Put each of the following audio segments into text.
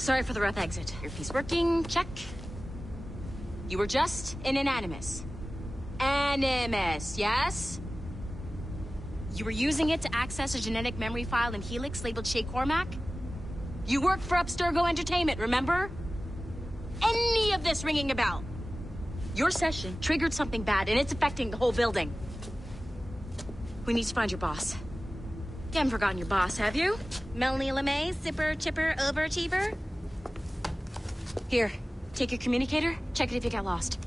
Sorry for the rough exit. Earpiece working, check. You were just in an animus. Animus, yes? You were using it to access a genetic memory file in Helix labeled Shay Cormac? You worked for Abstergo Entertainment, remember? Any of this ringing a bell? Your session triggered something bad, and it's affecting the whole building. We need to find your boss. You haven't forgotten your boss, have you? Melanie LeMay, zipper, chipper, overachiever? Here, take your communicator, check it if you get lost.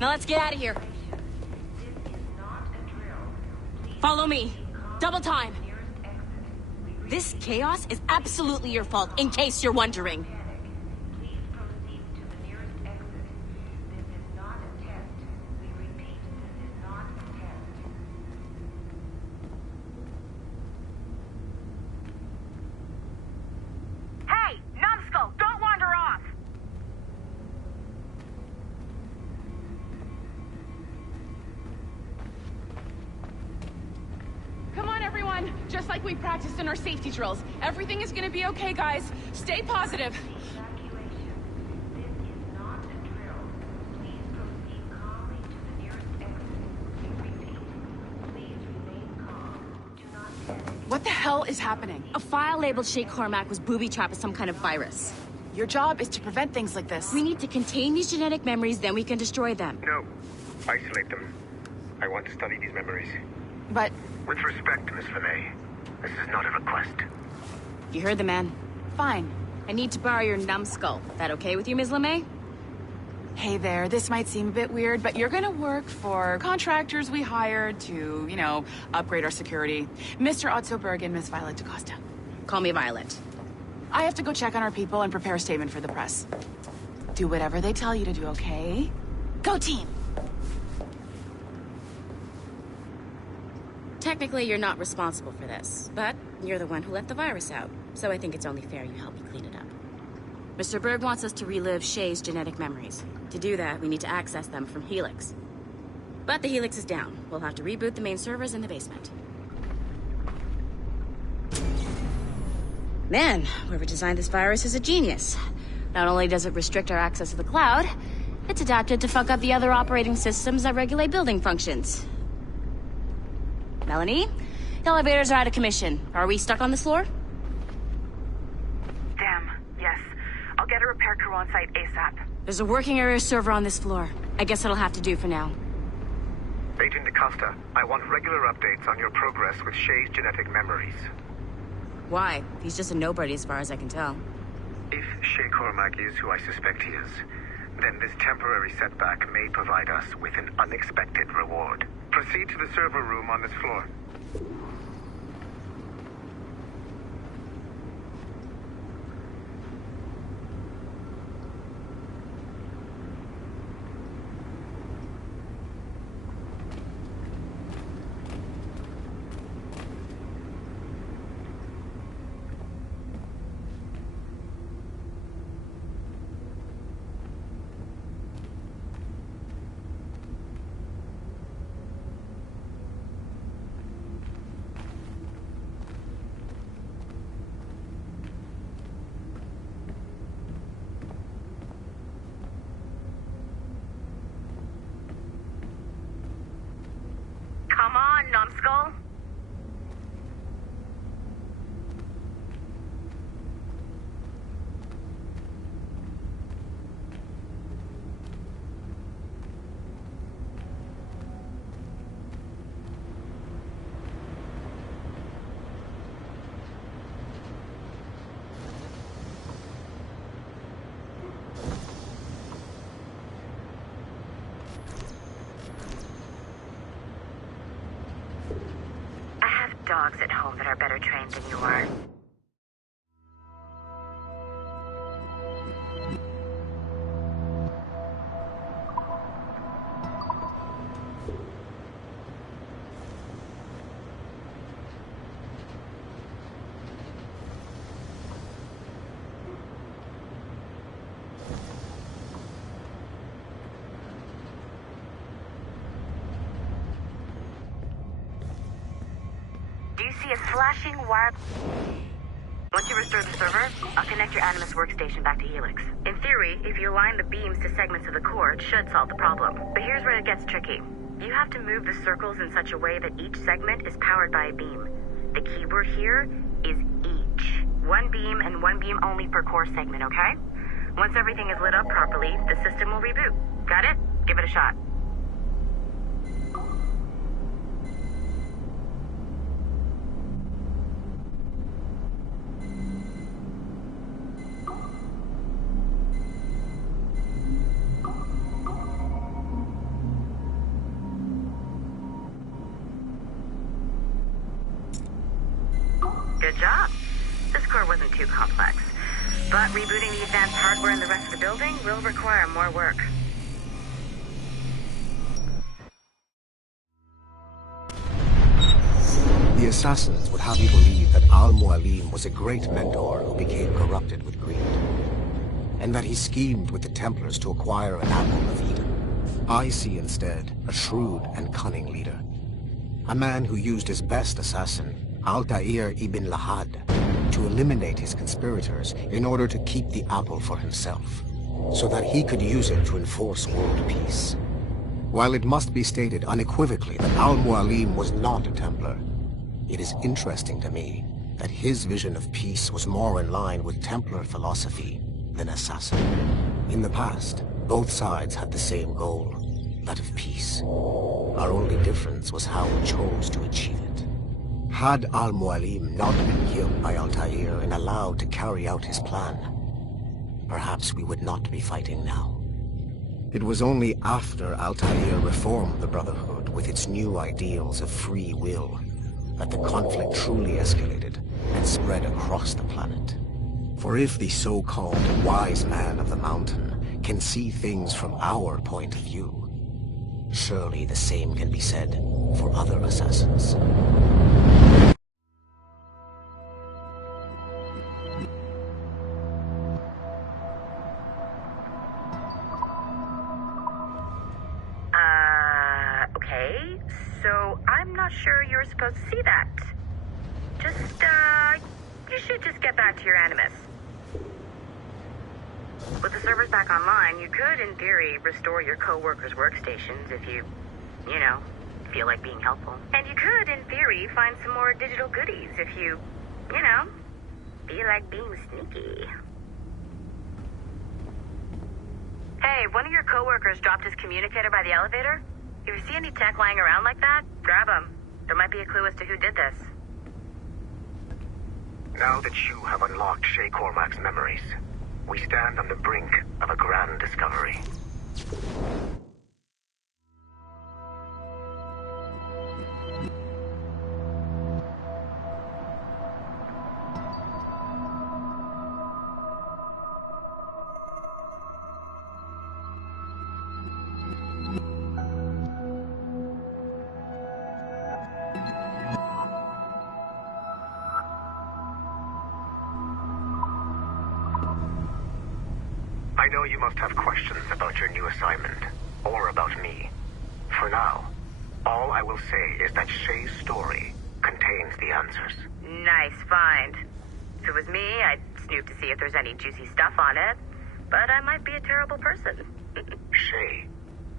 Now let's get out of here. Follow me. Double time. This chaos is absolutely your fault, in case you're wondering. Hey, Numbskull, don't wander off! Come on, everyone. Just like we practiced in our safety drills. Everything is gonna be okay, guys. Stay positive. What the hell is happening? A file labeled Shay Cormac was booby-trapped with some kind of virus. Your job is to prevent things like this. We need to contain these genetic memories, then we can destroy them. No. Isolate them. I want to study these memories. But With respect, Miss LeMay, this is not a request. You heard the man. fine. I need to borrow your numbskull. That okay with you, Ms. LeMay? Hey there, this might seem a bit weird, but you're gonna work for contractors we hired to, upgrade our security. Mr. Otto Berg and Miss Violet DaCosta. Call me Violet. I have to go check on our people and prepare a statement for the press. Do whatever they tell you to do, okay? Go team! Technically, you're not responsible for this, but you're the one who let the virus out, so I think it's only fair you help me clean it up. Mr. Berg wants us to relive Shay's genetic memories. To do that, we need to access them from Helix. But the Helix is down. We'll have to reboot the main servers in the basement. Man, whoever designed this virus is a genius. Not only does it restrict our access to the cloud, it's adapted to fuck up the other operating systems that regulate building functions. Melanie? The elevators are out of commission. Are we stuck on this floor? Damn, yes. I'll get a repair crew on site ASAP. There's a working area server on this floor. I guess it'll have to do for now. Agent DaCosta, I want regular updates on your progress with Shay's genetic memories. Why? He's just a nobody as far as I can tell. If Shay Cormac is who I suspect he is, then this temporary setback may provide us with an unexpected reward. Proceed to the server room on this floor. Come on, Numbskull. I have dogs at home that are better trained than you are. Do you see a flashing wire? Once you restore the server, I'll connect your Animus workstation back to Helix. In theory, if you align the beams to segments of the core, it should solve the problem. But here's where it gets tricky. You have to move the circles in such a way that each segment is powered by a beam. The keyword here is each. One beam and one beam only per core segment, okay? Once everything is lit up properly, the system will reboot. Got it? Give it a shot. Good job. This core wasn't too complex, but rebooting the advanced hardware in the rest of the building will require more work. The assassins would have you believe that Al-Mualim was a great mentor who became corrupted with greed, and that he schemed with the Templars to acquire an apple of Eden. I see instead a shrewd and cunning leader, a man who used his best assassin, Altair ibn Lahad, to eliminate his conspirators in order to keep the apple for himself, so that he could use it to enforce world peace. While it must be stated unequivocally that Al-Mualim was not a Templar, it is interesting to me that his vision of peace was more in line with Templar philosophy than assassin. In the past, both sides had the same goal, that of peace. Our only difference was how we chose to achieve it. Had Al-Mualim not been killed by Altair and allowed to carry out his plan, perhaps we would not be fighting now. It was only after Altair reformed the Brotherhood with its new ideals of free will that the conflict truly escalated and spread across the planet. For if the so-called wise man of the mountain can see things from our point of view, surely the same can be said for other assassins. Okay, so I'm not sure you're supposed to see that. You should just get back to your Animus. With the servers back online, you could, in theory, restore your co-workers' workstations if you feel like being helpful. And you could, in theory, find some more digital goodies if you feel like being sneaky. Hey, one of your co-workers dropped his communicator by the elevator. If you see any tech lying around like that, grab them. There might be a clue as to who did this. Now that you have unlocked Shay Cormac's memories, we stand on the brink of a grand discovery. I know you must have questions about your new assignment, or about me. For now, all I will say is that Shay's story contains the answers. Nice find. If it was me, I'd snoop to see if there's any juicy stuff on it. But I might be a terrible person. Shay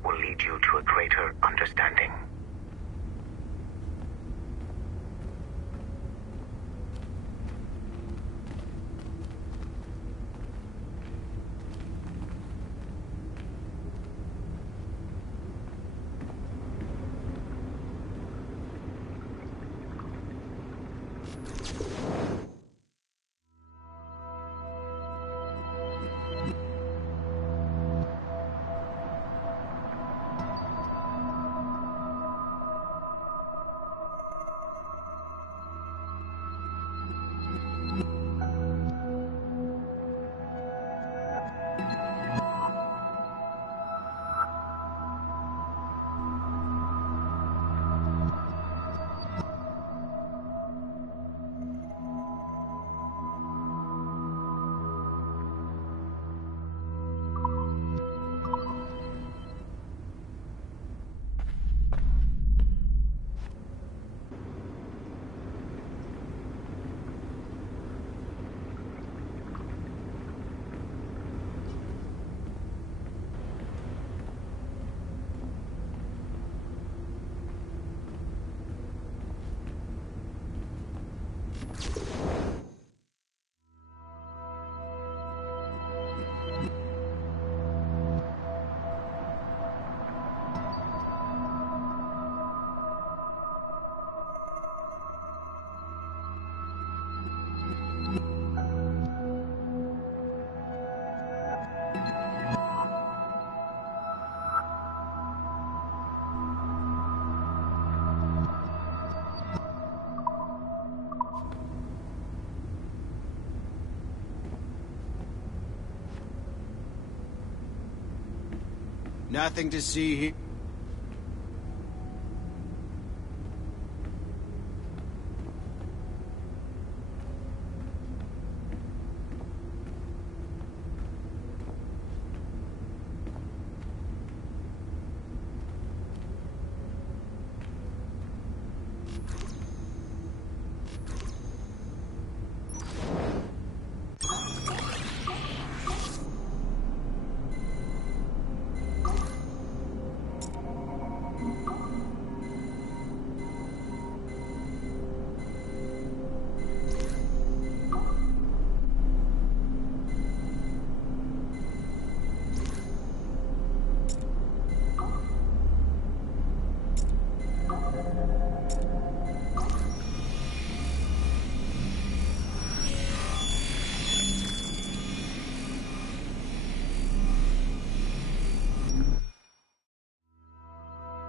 will lead you to a greater understanding. Nothing to see here.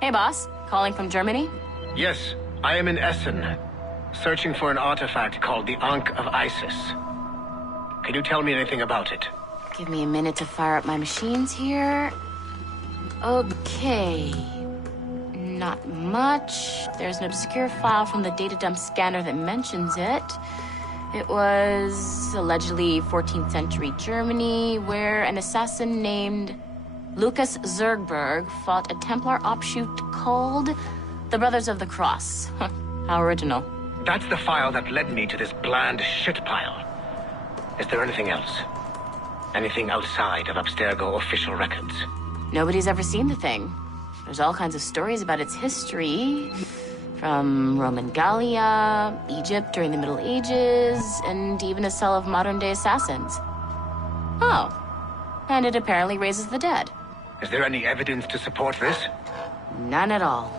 Hey, boss. Calling from Germany? Yes, I am in Essen, searching for an artifact called the Ankh of Isis. Can you tell me anything about it? Give me a minute to fire up my machines here. Okay. Not much. There's an obscure file from the data dump scanner that mentions it. It was allegedly 14th century Germany, where an assassin named Lucas Zergberg fought a Templar offshoot called the Brothers of the Cross. How original. That's the file that led me to this bland shit pile. Is there anything else? Anything outside of Abstergo official records? Nobody's ever seen the thing. There's all kinds of stories about its history. From Roman Gallia, Egypt during the Middle Ages, and even a cell of modern-day assassins. Oh. And it apparently raises the dead. Is there any evidence to support this? None at all.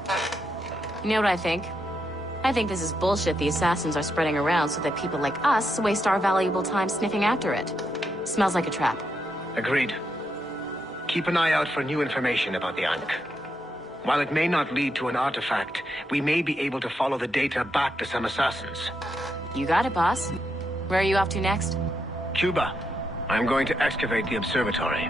You know what I think? I think this is bullshit the assassins are spreading around so that people like us waste our valuable time sniffing after it. Smells like a trap. Agreed. Keep an eye out for new information about the Ankh. While it may not lead to an artifact, we may be able to follow the data back to some assassins. You got it, boss. Where are you off to next? Cuba. I'm going to excavate the observatory.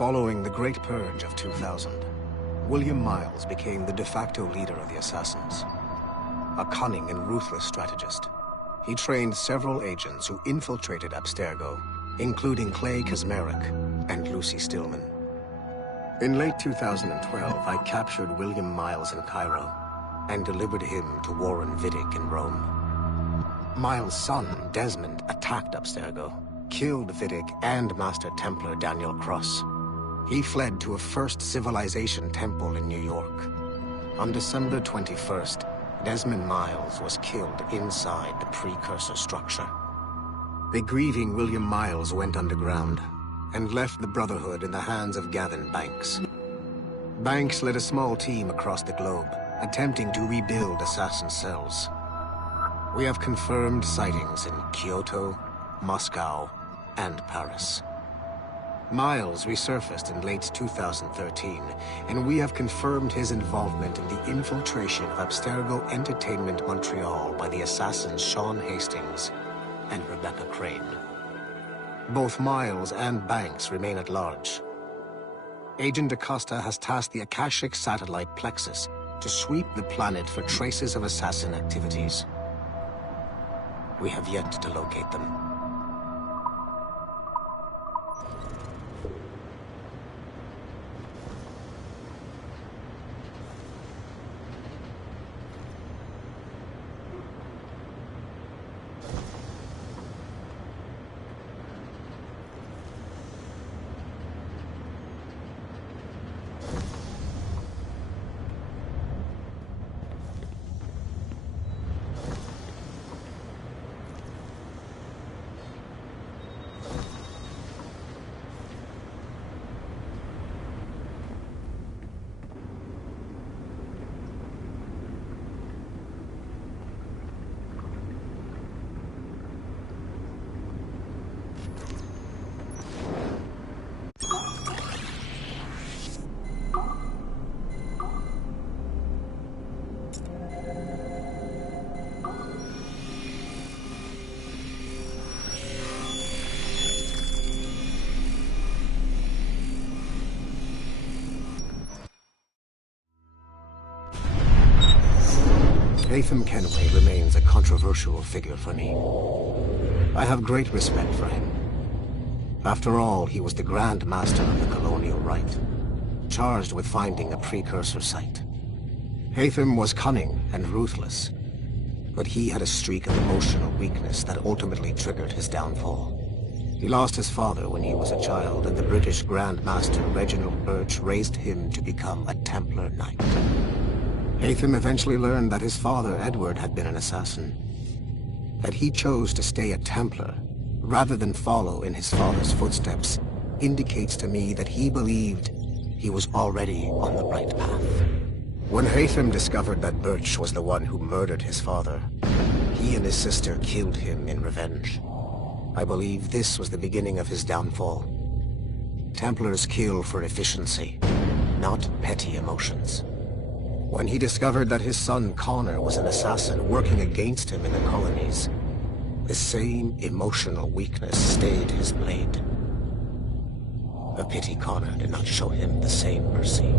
Following the Great Purge of 2000, William Miles became the de facto leader of the Assassins. A cunning and ruthless strategist, he trained several agents who infiltrated Abstergo, including Clay Kazmarek and Lucy Stillman. In late 2012, I captured William Miles in Cairo and delivered him to Warren Vidic in Rome. Miles' son, Desmond, attacked Abstergo, killed Vidic and Master Templar Daniel Cross. He fled to a First Civilization temple in New York. On December 21st, Desmond Miles was killed inside the precursor structure. The grieving William Miles went underground and left the Brotherhood in the hands of Gavin Banks. Banks led a small team across the globe, attempting to rebuild assassin cells. We have confirmed sightings in Kyoto, Moscow, and Paris. Miles resurfaced in late 2013, and we have confirmed his involvement in the infiltration of Abstergo Entertainment Montreal by the assassins Sean Hastings and Rebecca Crane. Both Miles and Banks remain at large. Agent Acosta has tasked the Akashic satellite Plexus to sweep the planet for traces of assassin activities. We have yet to locate them. Nathan Kenway remains a controversial figure for me. I have great respect for him. After all, he was the Grand Master of the Colonial Rite, charged with finding a precursor site. Hatham was cunning and ruthless, but he had a streak of emotional weakness that ultimately triggered his downfall. He lost his father when he was a child, and the British Grand Master Reginald Birch raised him to become a Templar Knight. Hatham eventually learned that his father, Edward, had been an assassin. That he chose to stay a Templar, rather than follow in his father's footsteps, indicates to me that he believed he was already on the right path. When Hatham discovered that Birch was the one who murdered his father, he and his sister killed him in revenge. I believe this was the beginning of his downfall. Templars kill for efficiency, not petty emotions. When he discovered that his son Connor was an assassin working against him in the colonies, the same emotional weakness stayed his blade. A pity Connor did not show him the same mercy.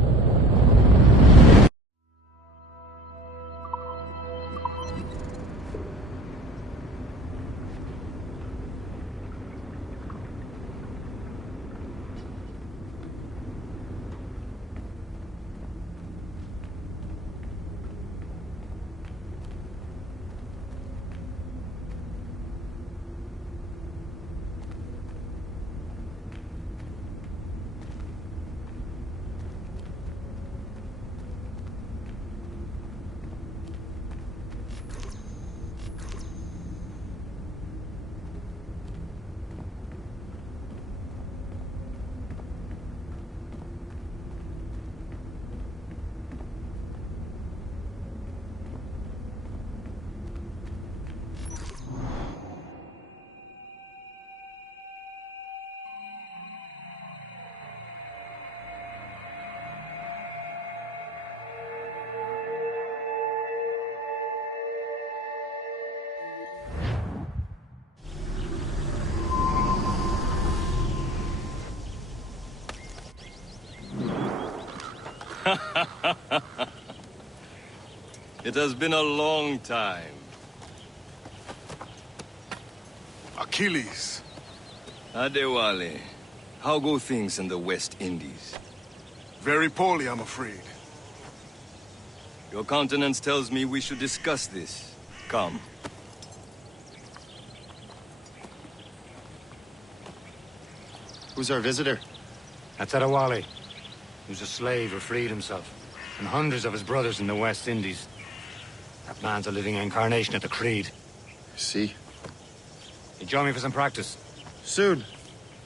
It has been a long time. Achilles. Adewale, how go things in the West Indies? Very poorly, I'm afraid. Your countenance tells me we should discuss this. Come. Who's our visitor? That's Adewale, who's a slave who freed himself, and hundreds of his brothers in the West Indies. That man's a living incarnation of the Creed. See? You join me for some practice? Soon.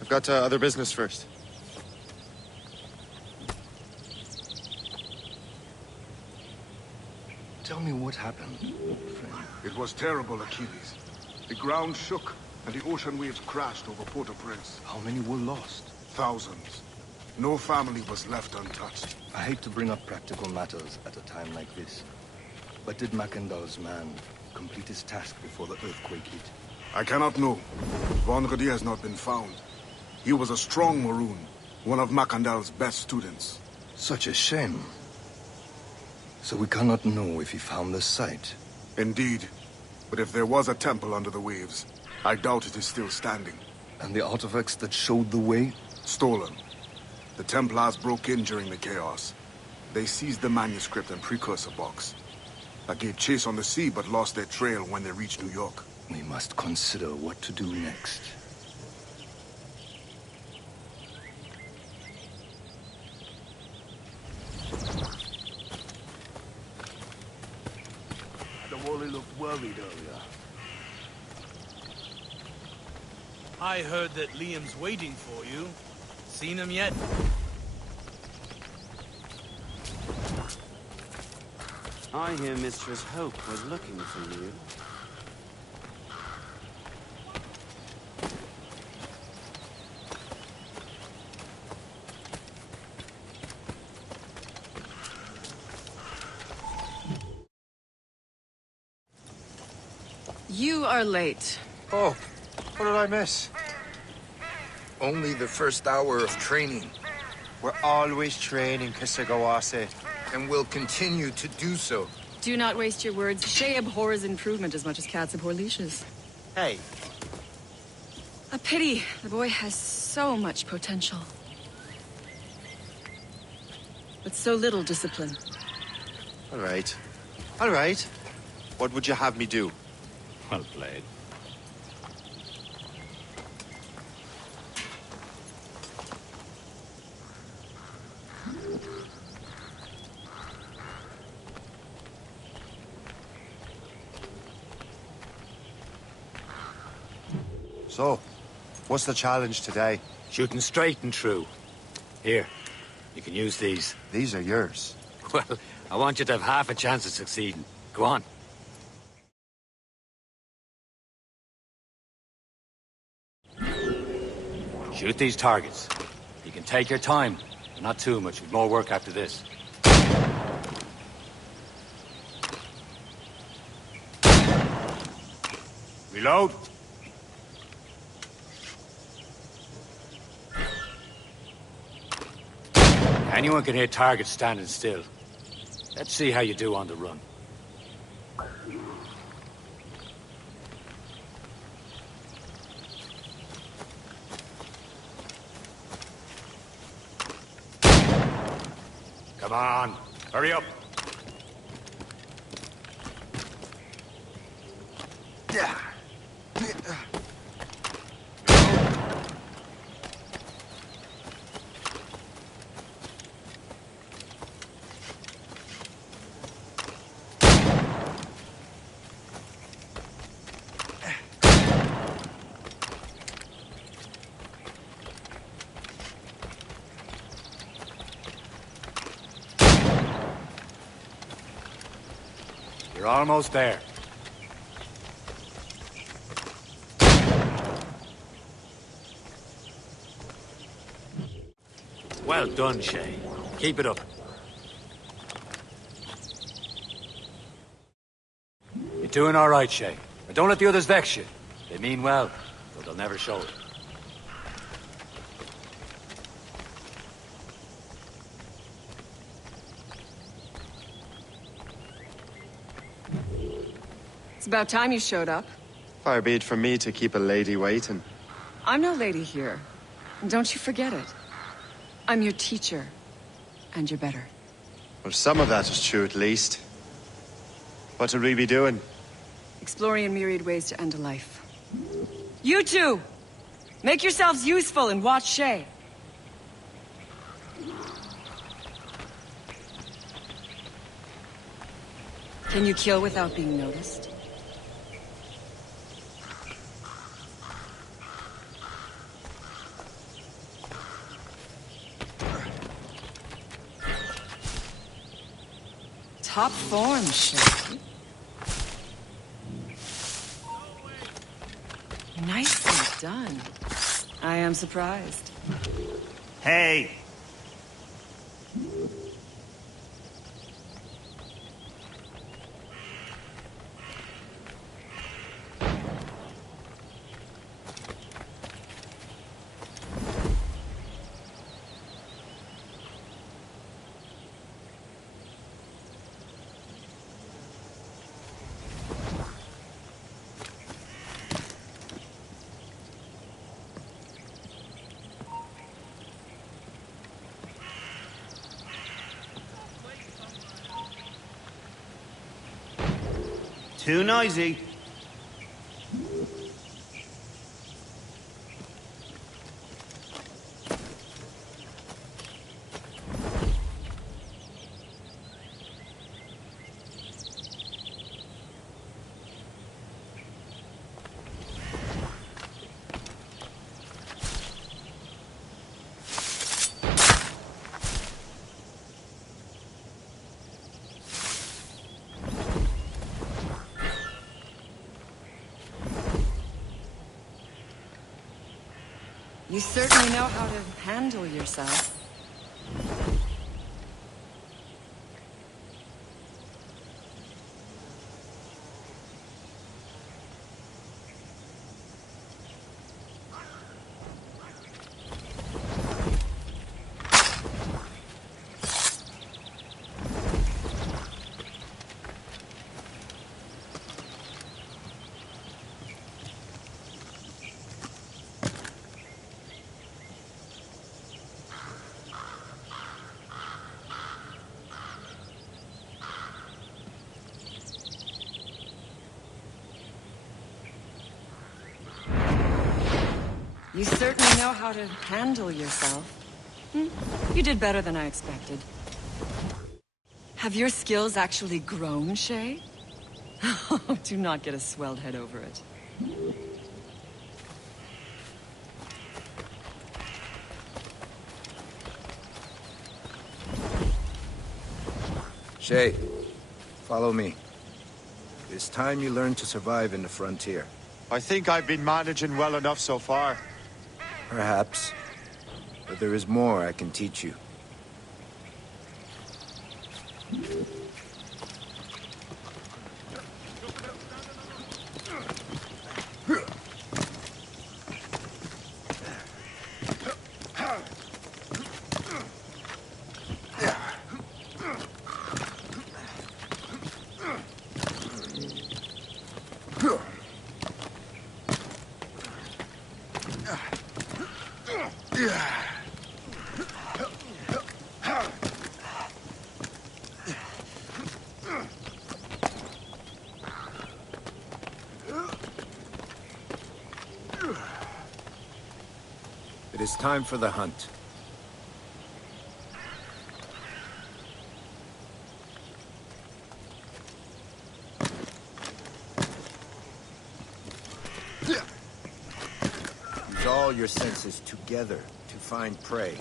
I've got other business first. Tell me what happened, friend. It was terrible, Achilles. The ground shook, and the ocean waves crashed over Port-au-Prince. How many were lost? Thousands. No family was left untouched. I hate to bring up practical matters at a time like this. But did Mackandal's man complete his task before the earthquake hit? I cannot know. Vonredi has not been found. He was a strong Maroon, one of Mackandal's best students. Such a shame. So we cannot know if he found the site. Indeed. But if there was a temple under the waves, I doubt it is still standing. And the artifacts that showed the way? Stolen. The Templars broke in during the chaos. They seized the manuscript and precursor box. I gave chase on the sea, but lost their trail when they reached New York. We must consider what to do next. Adewale looked worried earlier. I heard that Liam's waiting for you. Seen him yet? I hear Mistress Hope was looking for you. You are late. Oh, what did I miss? Only the first hour of training. We're always training, Kisagawase. And will continue to do so. Do not waste your words. Shay abhors improvement as much as cats abhor leashes. Hey. A pity. The boy has so much potential. But so little discipline. All right. All right. What would you have me do? Well played. So, what's the challenge today? Shooting straight and true. Here, you can use these. These are yours. Well, I want you to have half a chance of succeeding. Go on. Shoot these targets. You can take your time. Not too much. We've more work after this. Reload. Anyone can hit targets standing still. Let's see how you do on the run. Come on, hurry up. Yeah. You're almost there. Well done, Shay. Keep it up. You're doing all right, Shay. But don't let the others vex you. They mean well, but they'll never show it. It's about time you showed up. Far be it from me to keep a lady waiting. I'm no lady here. Don't you forget it. I'm your teacher. And you're better. Well, some of that is true at least. What would we be doing? Exploring a myriad ways to end a life. You two! Make yourselves useful and watch Shay. Can you kill without being noticed? Top form, Shay. Nicely done. I am surprised. Hey! Too noisy. You certainly know how to handle yourself. You certainly know how to handle yourself. You did better than I expected. Have your skills actually grown, Shay? Do not get a swelled head over it. Shay, follow me. It's time you learn to survive in the frontier. I think I've been managing well enough so far. Perhaps. But there is more I can teach you. It is time for the hunt. Use all your senses together to find prey.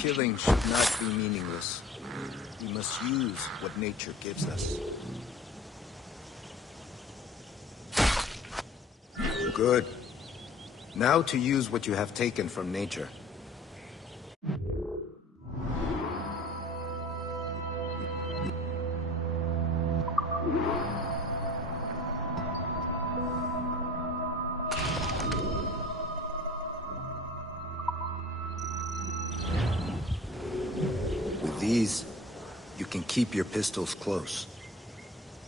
Killing should not be meaningless. We must use what nature gives us. Good. Now to use what you have taken from nature. With these, you can keep your pistols close.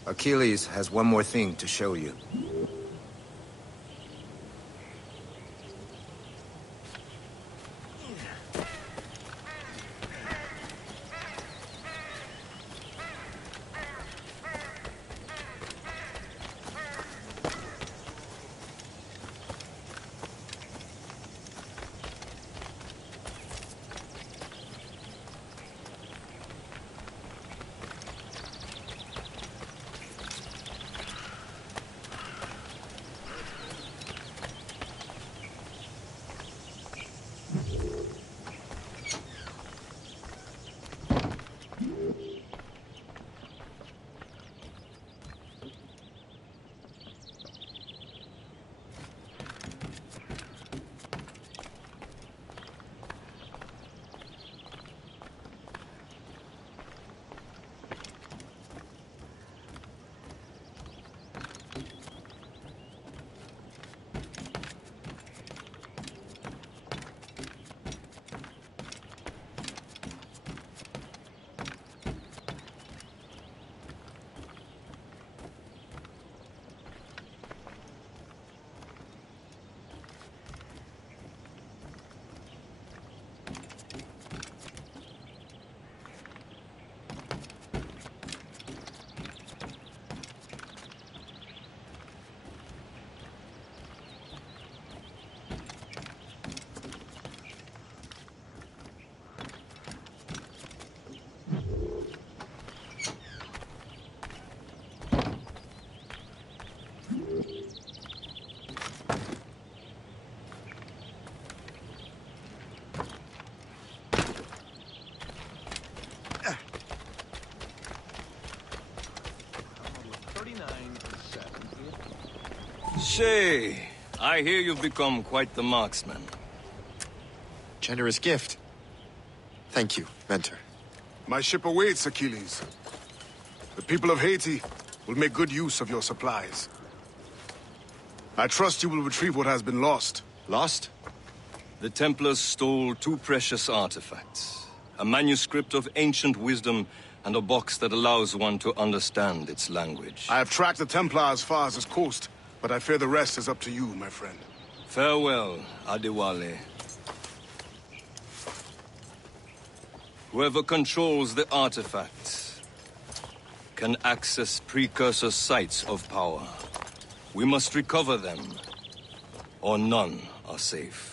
Achilles has one more thing to show you. Shay, I hear you've become quite the marksman. Generous gift. Thank you, Mentor. My ship awaits, Achilles. The people of Haiti will make good use of your supplies. I trust you will retrieve what has been lost. Lost? The Templars stole two precious artifacts. A manuscript of ancient wisdom and a box that allows one to understand its language. I have tracked the Templar as far as this coast, but I fear the rest is up to you, my friend. Farewell, Adewale. Whoever controls the artifacts can access precursor sites of power. We must recover them, or none are safe.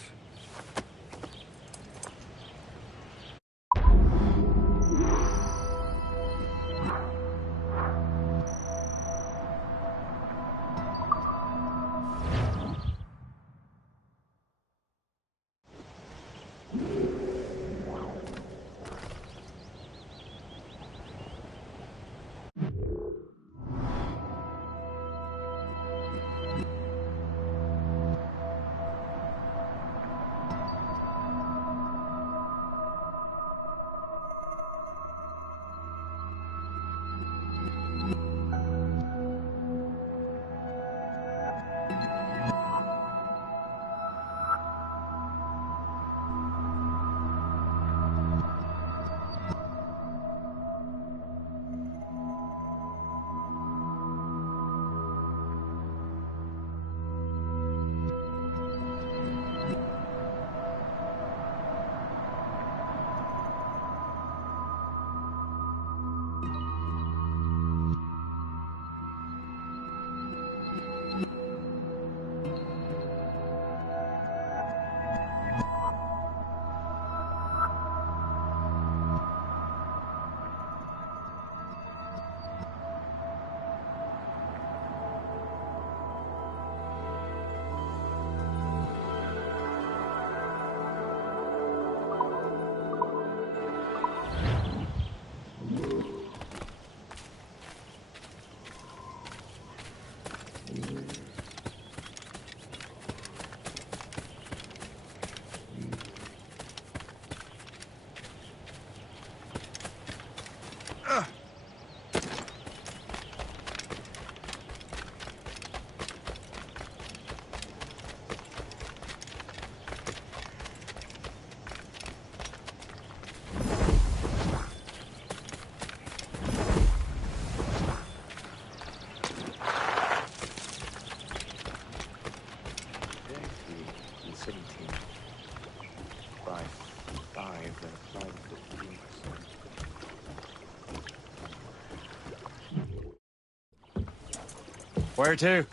Where to?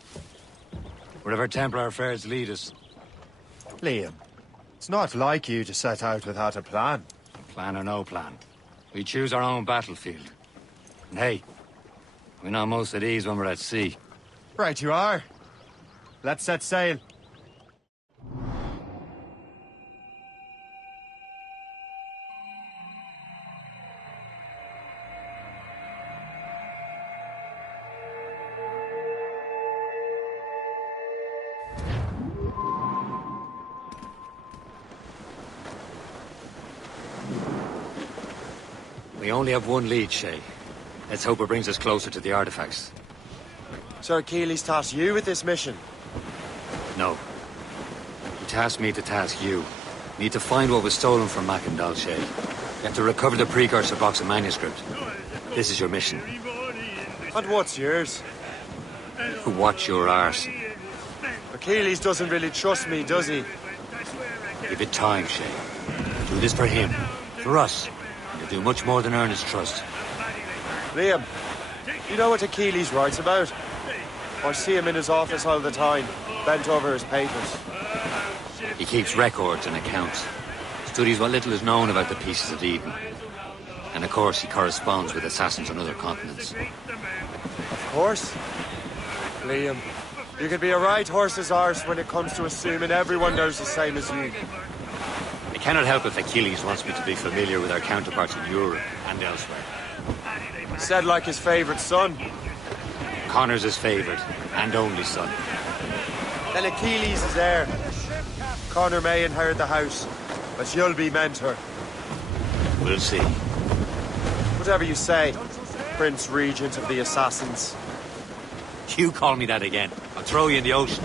Wherever Templar affairs lead us. Liam, it's not like you to set out without a plan. Plan or no plan. We choose our own battlefield. And hey, we know most of these when we're at sea. Right you are. Let's set sail. We only have one lead, Shay. Let's hope it brings us closer to the artifacts. Sir Keeley's tasked you with this mission? No. He tasked me to task you. We need to find what was stolen from Mackendal, Shay. You have to recover the precursor box of manuscript. This is your mission. And what's yours? Watch your arse. Achilles doesn't really trust me, does he? Give it time, Shay. Do this for him. For us. And you'll do much more than earn his trust. Liam, you know what Achilles writes about? I see him in his office all the time, bent over his papers. He keeps records and accounts. Studies what little is known about the pieces of Eden. And of course, he corresponds with assassins on other continents. Of course. Liam, you could be a right horse's arse when it comes to assuming everyone knows the same as you. I cannot help if Achilles wants me to be familiar with our counterparts in Europe and elsewhere. Said like his favorite son. Connor's his favorite and only son. Then Achilles is heir. Connor may inherit the house, but you'll be mentor. We'll see. Whatever you say, Prince Regent of the Assassins. You call me that again, I'll throw you in the ocean.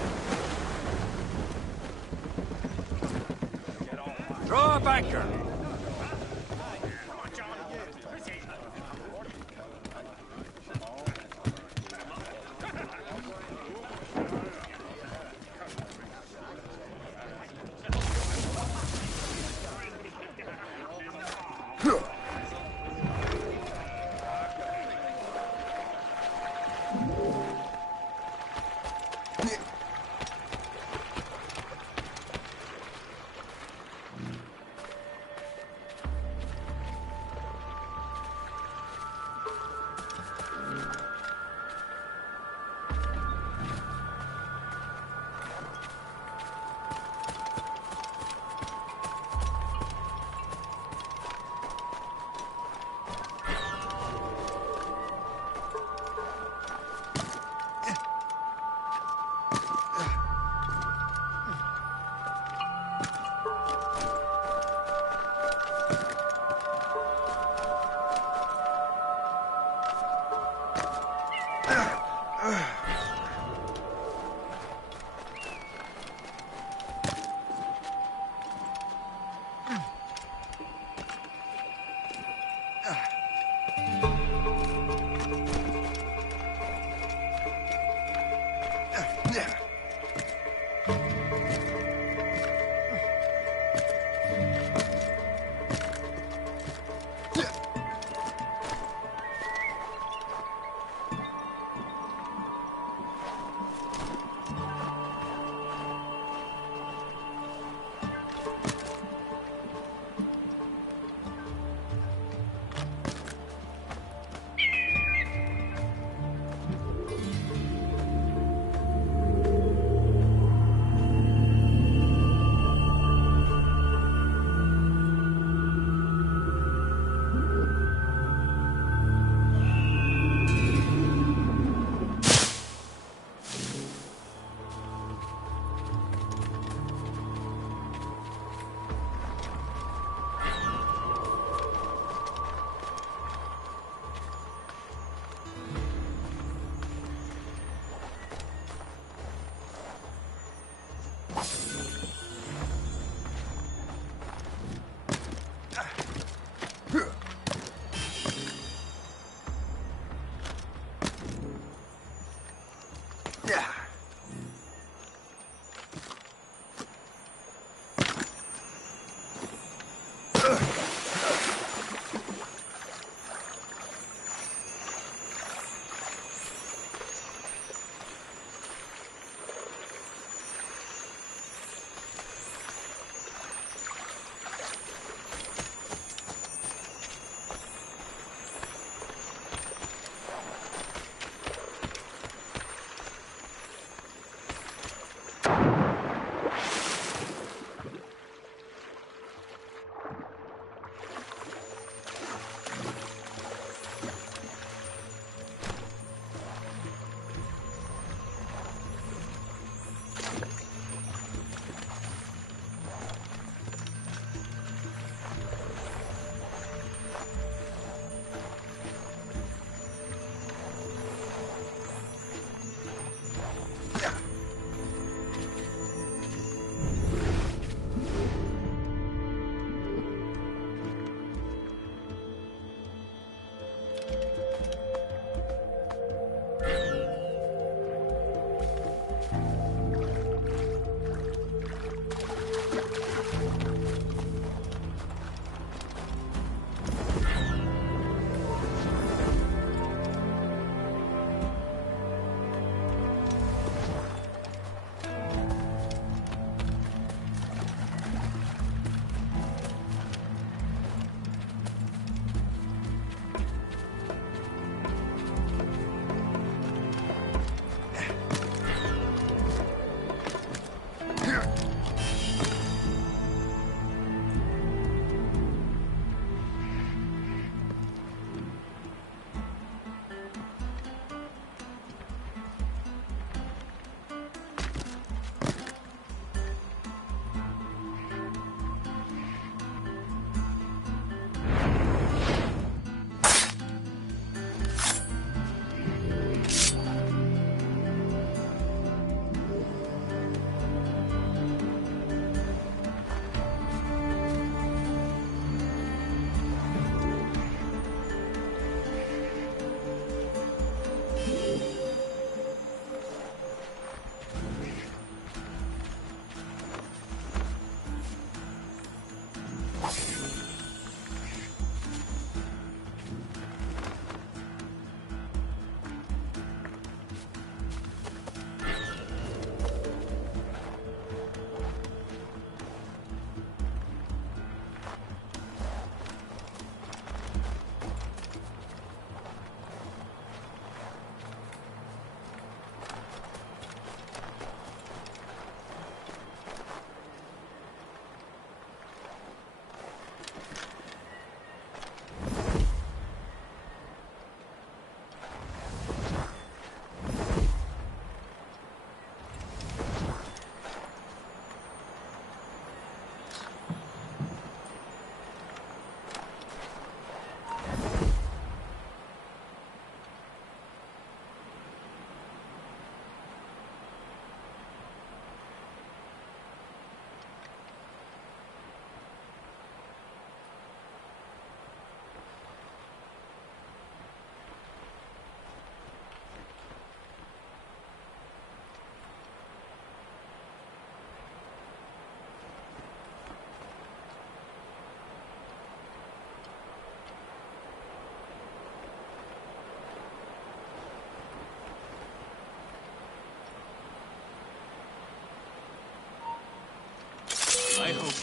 Draw a banker!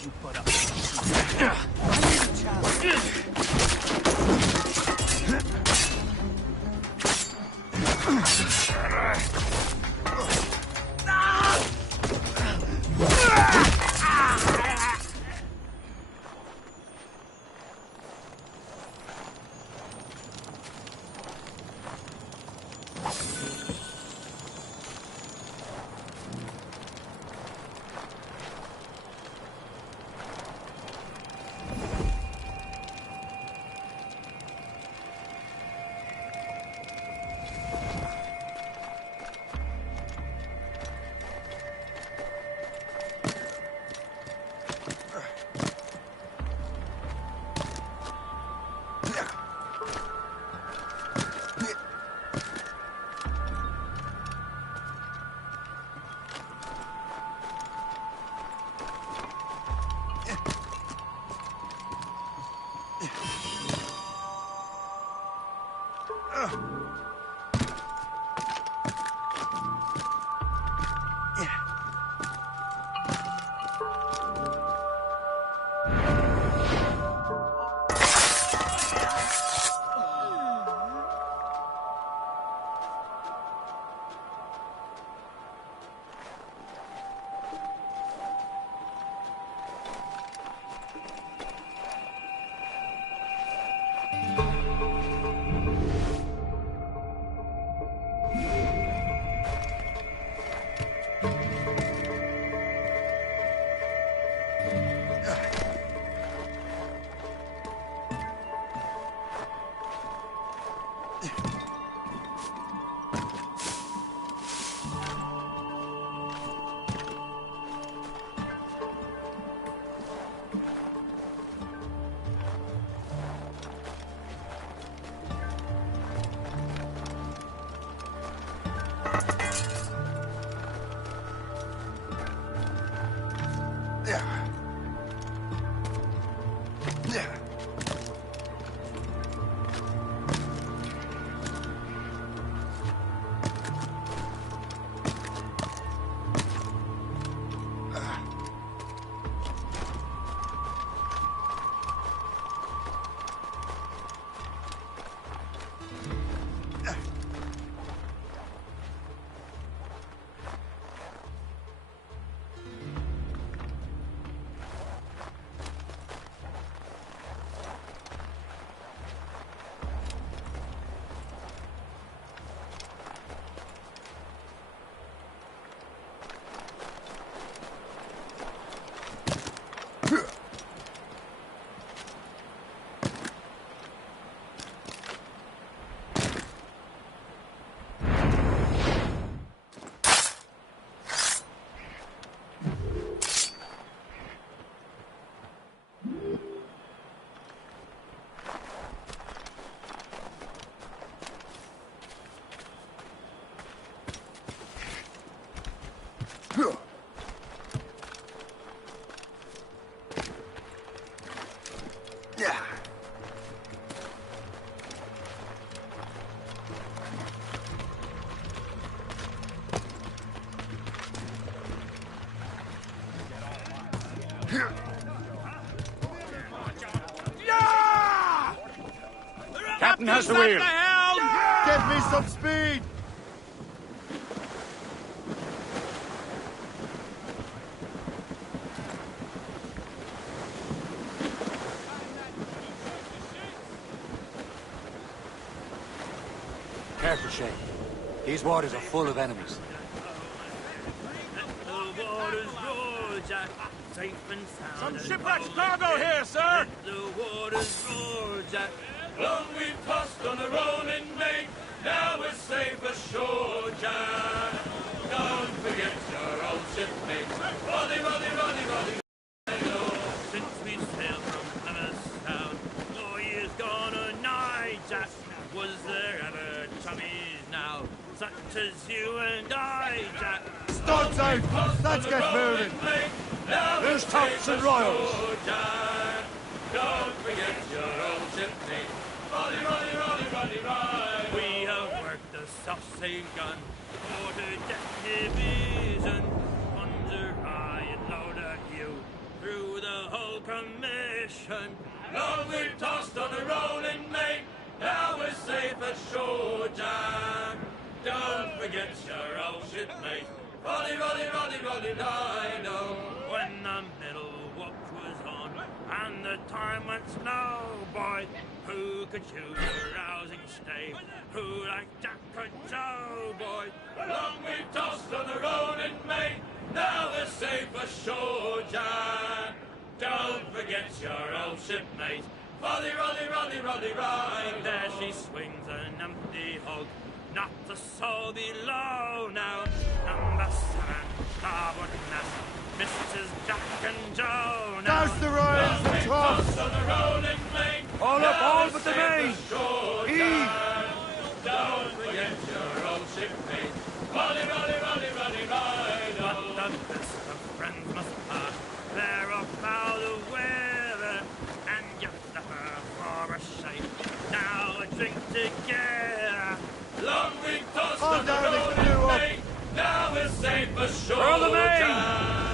You put up. I need a challenge. Captain has the wheel. Give me some speed. Careful, Shay. These waters are full of enemies. The waters roar, Jack, safe and sound. Some shipwrecked cargo here, sir. The waters roar, Jack. Long we've tossed on the rolling main, now we're safe ashore, Jack. Don't forget your old shipmates. Roddy, Roddy, Roddy, Roddy. Since we sailed from Plymouth Town, 4 years gone a night, Jack. Was there ever chummies now, such as you and I, Jack? Starts out. Let's get moving. There's tops and royals. Jack. Don't forget your old shipmates. Roddy, Roddy, Roddy, Roddy, Roddy. We have worked the Sussex gun, quarter-deck division. Guns are high and loud at you. through the whole commission. Long we've tossed on a rolling main, now we're safe ashore, Jack. Don't forget your old shipmate, Roddy, Roddy, Roddy, Roddy, Dido. When the middle watch was on, and the time went slow, boy, who could choose a rousing stay? Who like Jack could Joe, boy? Long we've tossed on the rolling main, now we're safe ashore, Jack. Don't forget your old shipmate, Roddy, Roddy, Roddy, Roddy, right. There she swings an empty hog, not a soul below now. Number 7, starboard nest, Mrs. Jack and Joe now. Douse the royals, the toss! On the rolling main, all up, all but the main! Heave! Don't forget your old shipmate, Roddy, Roddy, Roddy, Roddy, right. But the best of friends must part, they're about the weather, and you suffer for a shake. Now a drink together. Long we tossed on the rolling main, now we're safe ashore. Roll the main!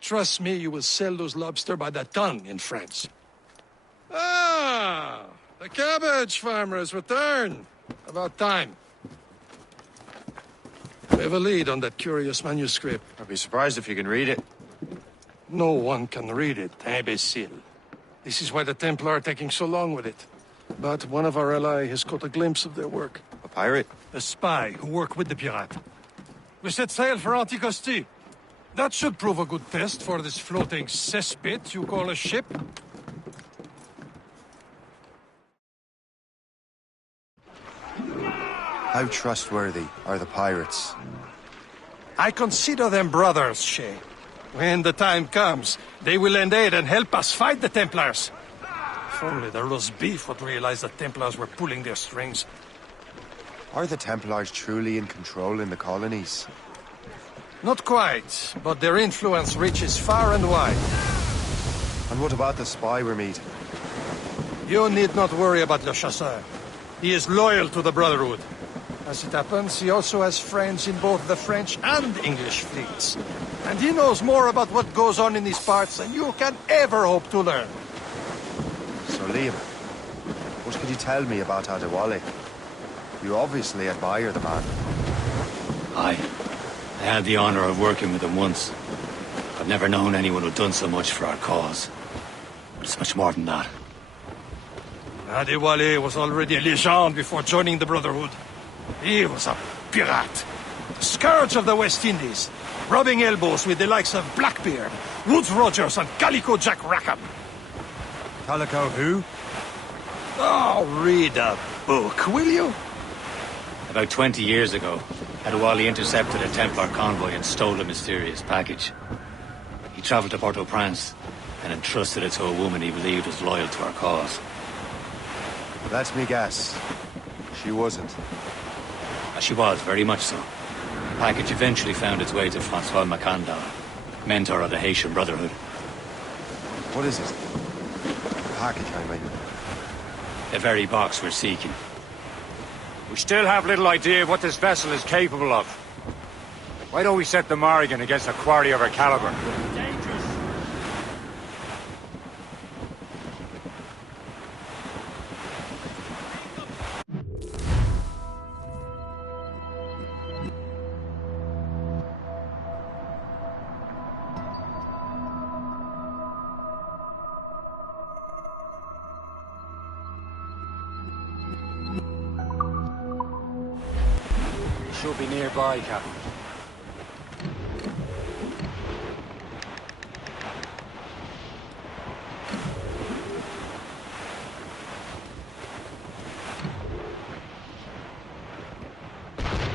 Trust me, you will sell those lobster by the ton in France. Ah, the cabbage farmer has returned. About time. We have a lead on that curious manuscript. I'd be surprised if you can read it. No one can read it, imbecile. This is why the Templar are taking so long with it. But one of our allies has caught a glimpse of their work. A pirate? A spy who worked with the pirate. We set sail for Anticosti. That should prove a good test for this floating cesspit you call a ship. How trustworthy are the pirates? I consider them brothers, Shay. When the time comes, they will lend aid and help us fight the Templars. If only the roast beef would realize the Templars were pulling their strings. Are the Templars truly in control in the colonies? Not quite, but their influence reaches far and wide. And what about the spy we're meeting? You need not worry about Le Chasseur. He is loyal to the Brotherhood. As it happens, he also has friends in both the French and English fleets. And he knows more about what goes on in these parts than you can ever hope to learn. So, Liam, what can you tell me about Adewale? You obviously admire the man. Aye. I had the honor of working with him once. I've never known anyone who'd done so much for our cause. But it's much more than that. Adewale was already a legend before joining the Brotherhood. He was a pirate. The scourge of the West Indies. Rubbing elbows with the likes of Blackbeard, Woodes Rogers, and Calico Jack Rackham. Calico who? Oh, read a book, will you? About 20 years ago, Adewale intercepted a Templar convoy and stole a mysterious package. He traveled to Port-au-Prince and entrusted it to a woman he believed was loyal to our cause. Let me guess. She wasn't. She was, very much so. The package eventually found its way to Francois Macandal, mentor of the Haitian Brotherhood. What is it? The package, I mean. The very box we're seeking. We still have little idea of what this vessel is capable of. Why don't we set the Morrigan against a quarry of her caliber? Dangerous. She'll be nearby, Captain.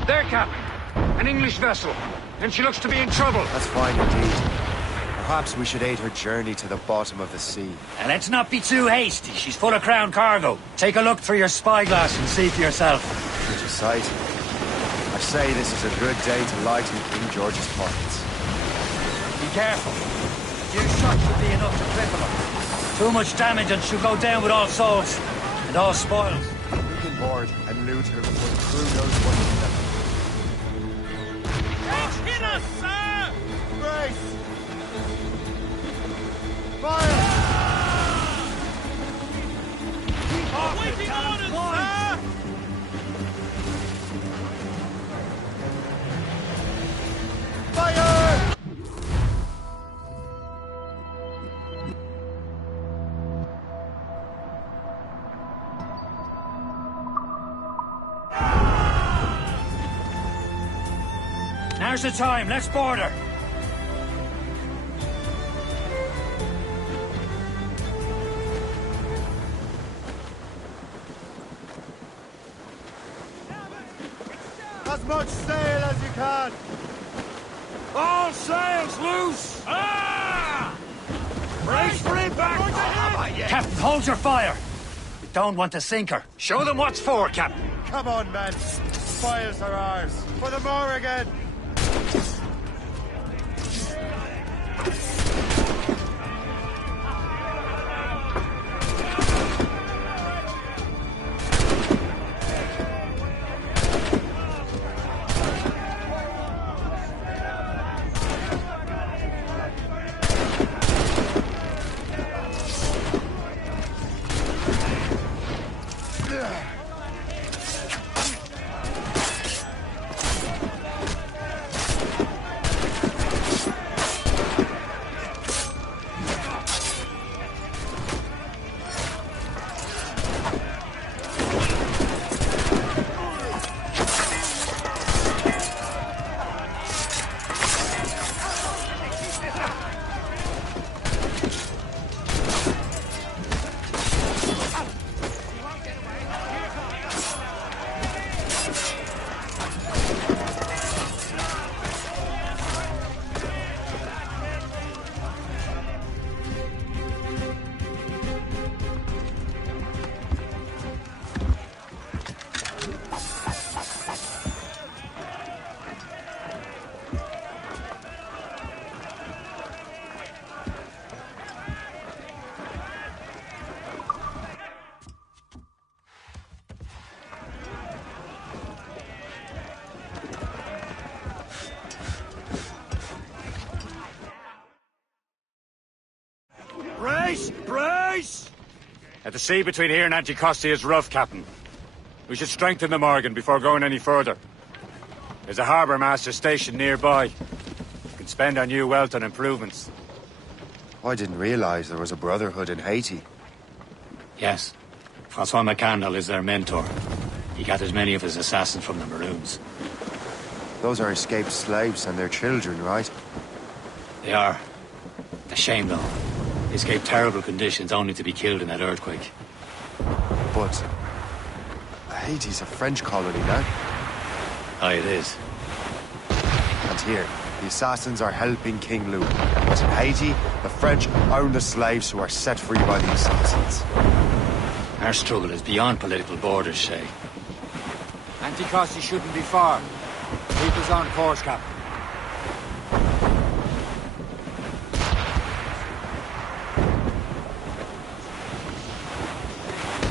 There, Captain. An English vessel. And she looks to be in trouble. That's fine indeed. Perhaps we should aid her journey to the bottom of the sea. And let's not be too hasty. She's full of crown cargo. Take a look through your spyglass and see for yourself. Pretty sight. I say this is a good day to lighten King George's pockets. Be careful. A few shots should be enough to cripple her. Too much damage and she'll go down with all souls and all spoils. We can board and loot her before the crew knows what to do. Hit us, sir! Brace! Fire! Waiting orders, sir! Fire! Now's the time. Let's board her. As much sail as you can! All sails loose! Ah! Brace for impact! Captain, hold your fire. We don't want to sink her. Show them what's for, Captain. Come on, men. Spoils are ours. For the Morrigan! Brace! Brace! The sea between here and Anticosti is rough, Captain. We should strengthen the Morgan before going any further. There's a harbour master stationed nearby. We can spend our new wealth on improvements. I didn't realize there was a brotherhood in Haiti. Yes. Francois McCandle is their mentor. He got as many of his assassins from the Maroons. Those are escaped slaves and their children, right? They are. A shame, though. They escaped terrible conditions only to be killed in that earthquake. But Haiti's a French colony now. Aye, it is. And here, the assassins are helping King Louis. But in Haiti, the French own the slaves who are set free by the assassins. Our struggle is beyond political borders, Shay. Anticosti shouldn't be far. Keep us on course, Captain.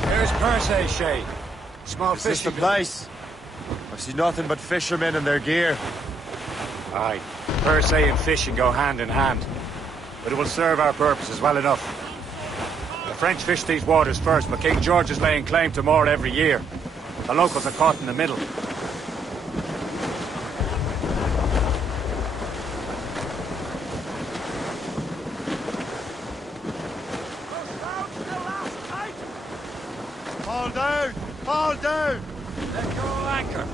Here's Perse, Shay. Small Is this the fishing place? I see nothing but fishermen and their gear. Aye, Perse and fishing go hand in hand. But it will serve our purposes well enough. The French fish these waters first, but King George is laying claim to more every year. The locals are caught in the middle. Haul down! Haul down! Let go anchor.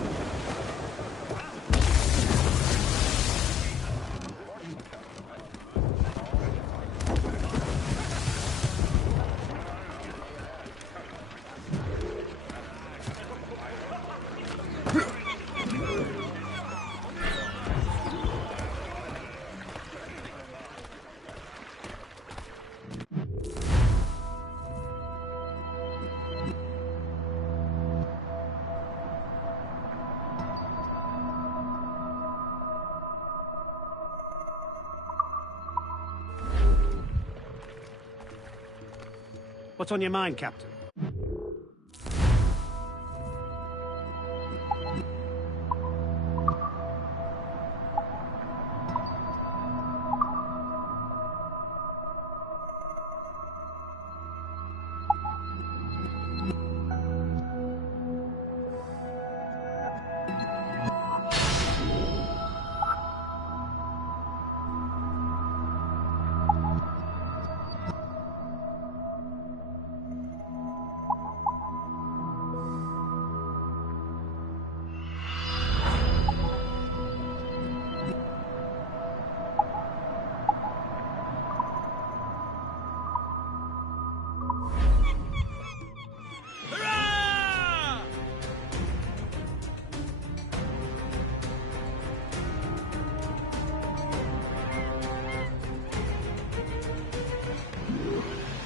What's on your mind, Captain?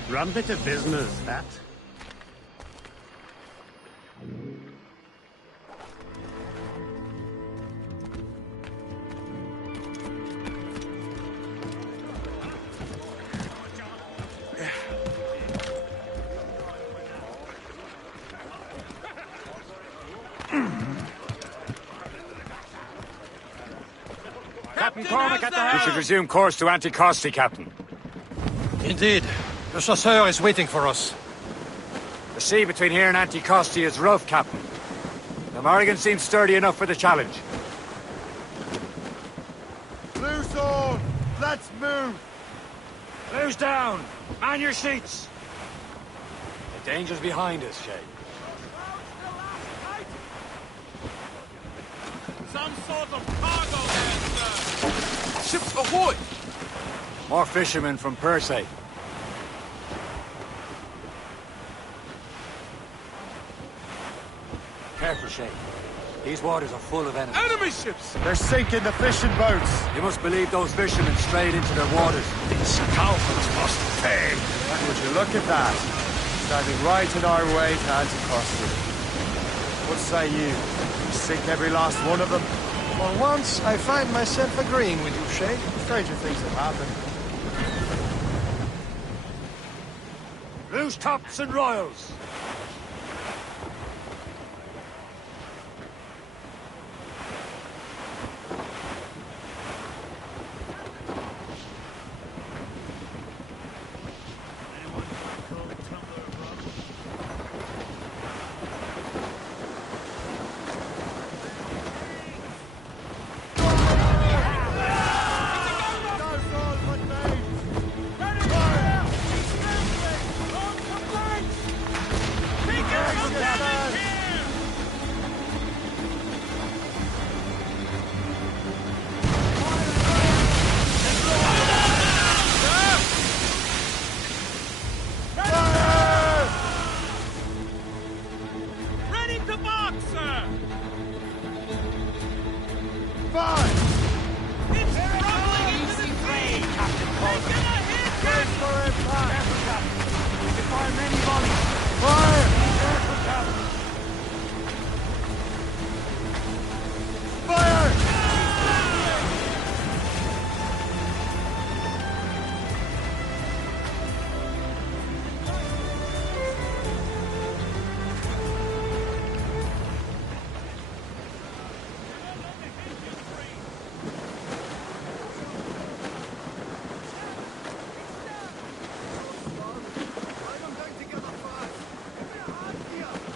Rum bit of business, that. Captain Cormac at the helm! We should resume course to Anticosti, Captain. Indeed. The chasseur is waiting for us. The sea between here and Anticosti is rough, Captain. The Morrigan seems sturdy enough for the challenge. Loose on! Let's move! Close down! Man your seats! The danger's behind us, Shay. Some sort of cargo there, sir! Ships ahoy! More fishermen from Persay. Careful, Shay. These waters are full of enemies. Enemy ships! They're sinking the fishing boats! You must believe those fishermen strayed into their waters. These scoundrels must pay. Would you look at that? Standing right in our way to Anticosti. What say you? We sink every last one of them? For once, I find myself agreeing with you, Shay. Stranger things have happened. Loose tops and royals!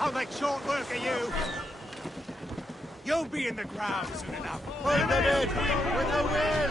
I'll make short work of you. You'll be in the ground soon enough. Pull them in with the wind!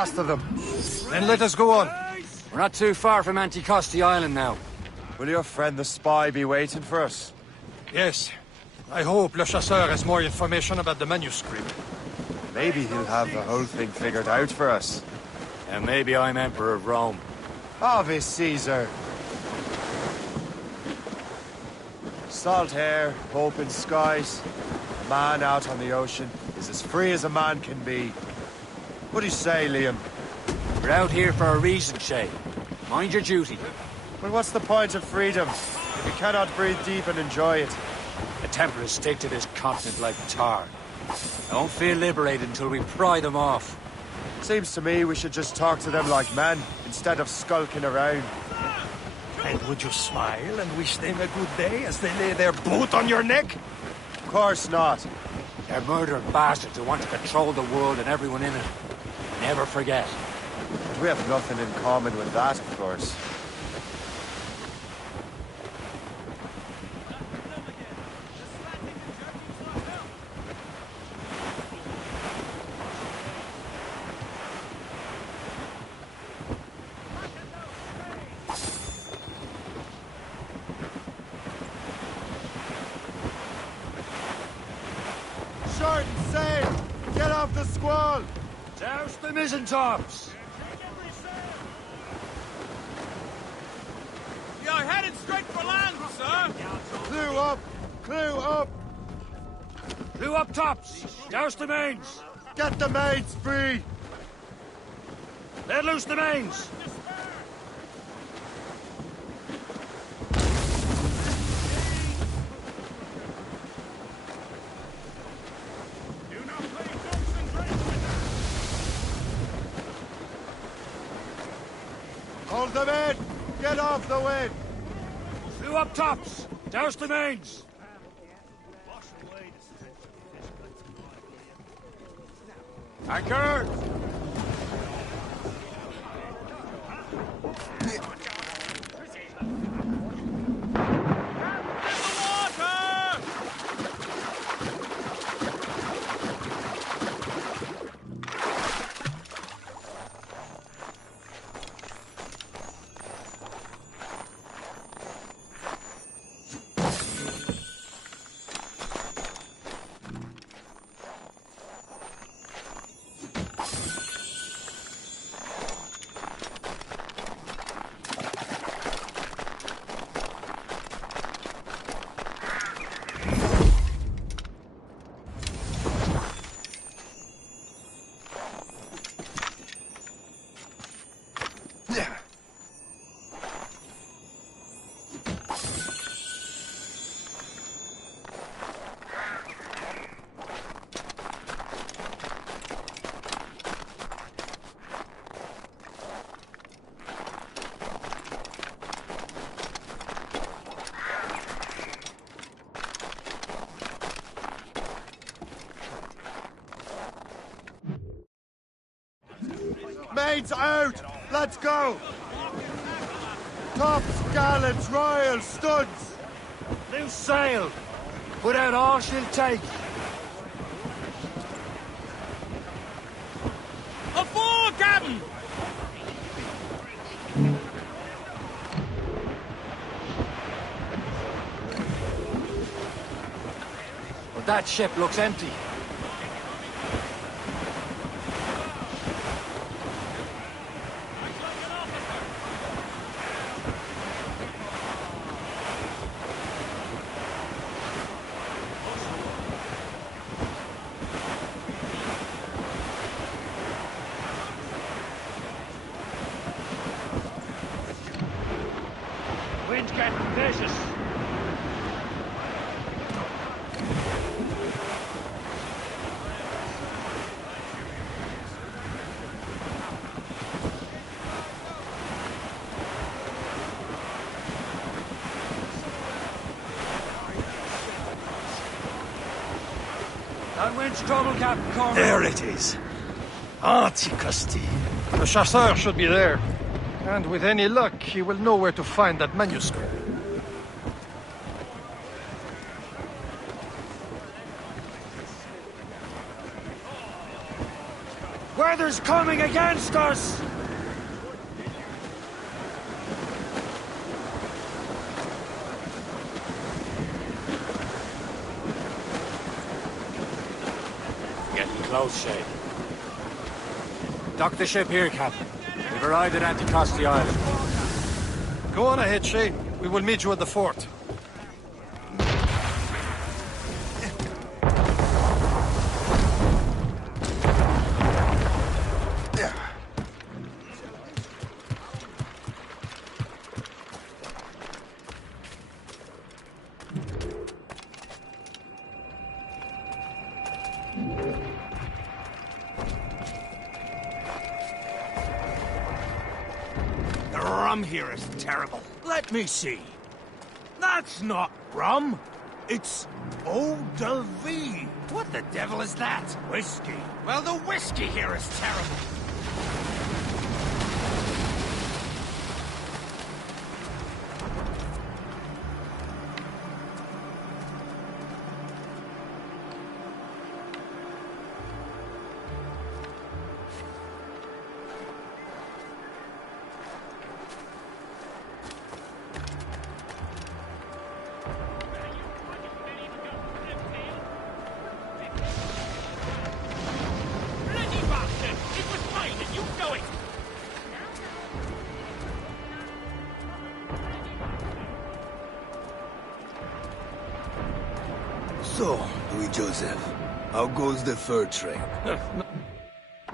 last of them. Then let us go on. We're not too far from Anticosti Island now. Will your friend the spy be waiting for us? Yes. I hope Le Chasseur has more information about the manuscript. Maybe he'll have the whole thing figured out for us. And maybe I'm Emperor of Rome. Ave Caesar. Salt air, open skies. A man out on the ocean is as free as a man can be. What do you say, Liam? We're out here for a reason, Shay. Mind your duty. Well, what's the point of freedom if you cannot breathe deep and enjoy it? The Templars stick to this continent like tar. I won't feel liberated until we pry them off. Seems to me we should just talk to them like men, instead of skulking around. And would you smile and wish them a good day as they lay their boot on your neck? Of course not. They're murdering bastards who want to control the world and everyone in it. Never forget. But we have nothing in common with that, of course. Short and sail! Get off the squall! Douse the mizzentops! We are headed straight for land, sir! Clew up! Clew up! Clew up tops! Douse the mains! Get the mains free! Let loose the mains! Hold them in! Get off the wind! Clew up tops! Douse the mains! Anchor! Mains out! Let's go! Tops, gallants, royals, studs! Loose sail! Put out all she'll take! Aboard, Captain! Well, that ship looks empty. Wind's getting vicious. That wind's trouble, Captain Cormac. There it is. Anticosti. The Chasseur should be there. And with any luck, he will know where to find that manuscript. Where weather's coming against us! Getting close, Shay. Dock the ship here, Captain. We've arrived at Anticosti Island. Go on ahead, Shay. We will meet you at the fort. The rum here is terrible. Let me see. That's not rum. It's eau de vie. What the devil is that? Whiskey. Well, the whiskey here is terrible. So, Louis Joseph, how goes the fur trade?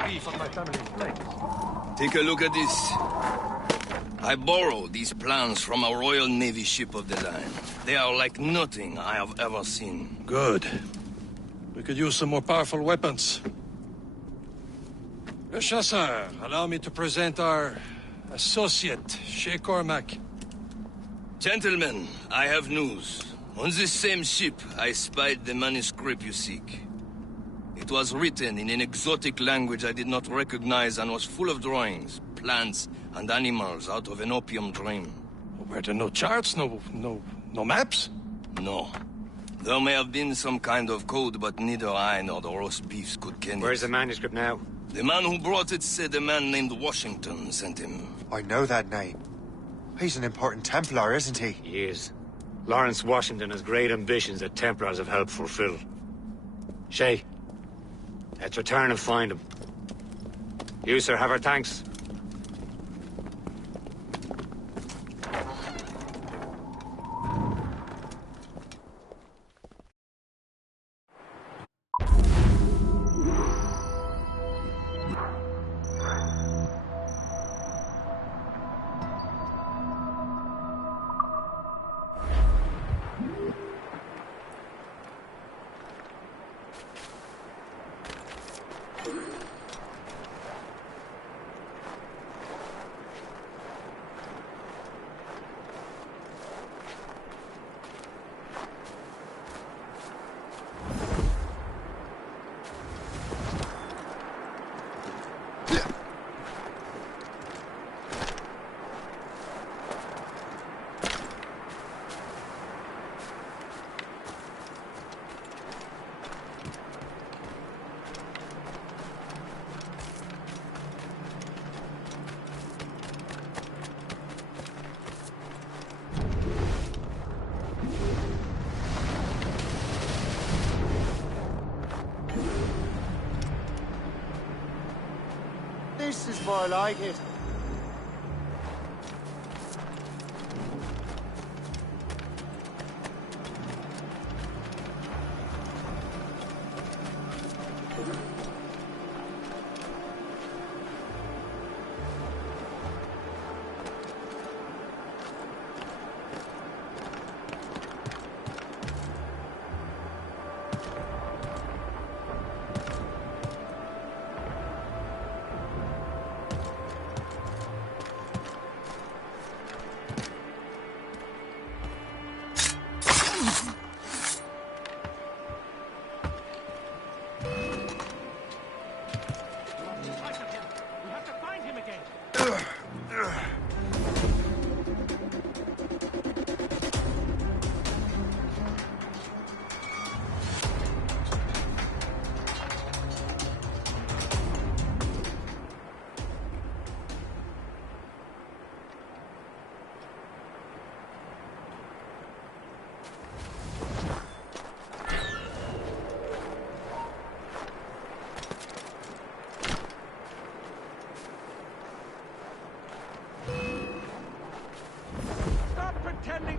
Beef on my family's plate. Take a look at this. I borrowed these plans from a Royal Navy ship of the line. They are like nothing I have ever seen. Good. We could use some more powerful weapons. Le Chasseur, allow me to present our associate, Shay Cormac. Gentlemen, I have news. On this same ship, I spied the manuscript you seek. It was written in an exotic language I did not recognize and was full of drawings, plants, and animals out of an opium dream. Were there no charts, no maps? No. There may have been some kind of code, but neither I nor the roast beefs could ken it. Where's the manuscript now? The man who brought it said a man named Washington sent him. I know that name. He's an important Templar, isn't he? He is. Lawrence Washington has great ambitions that Templars have helped fulfill. Shay, let's return and find him. You, sir, have our thanks. This is more like it.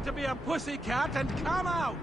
to be a pussycat and come out!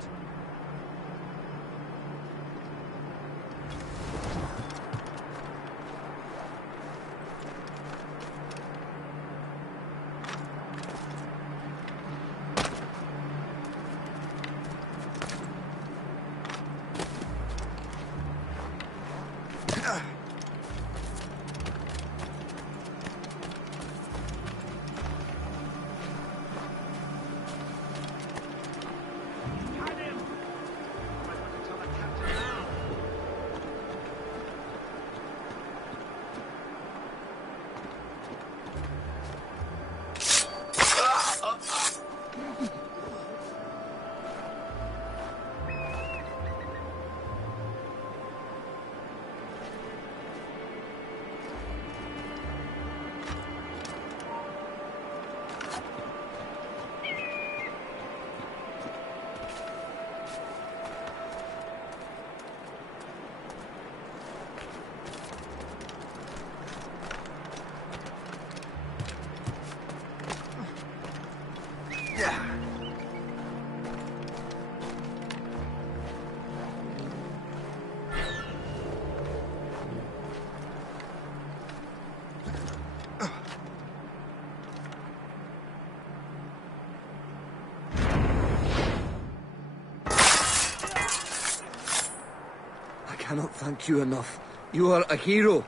I cannot thank you enough. You are a hero.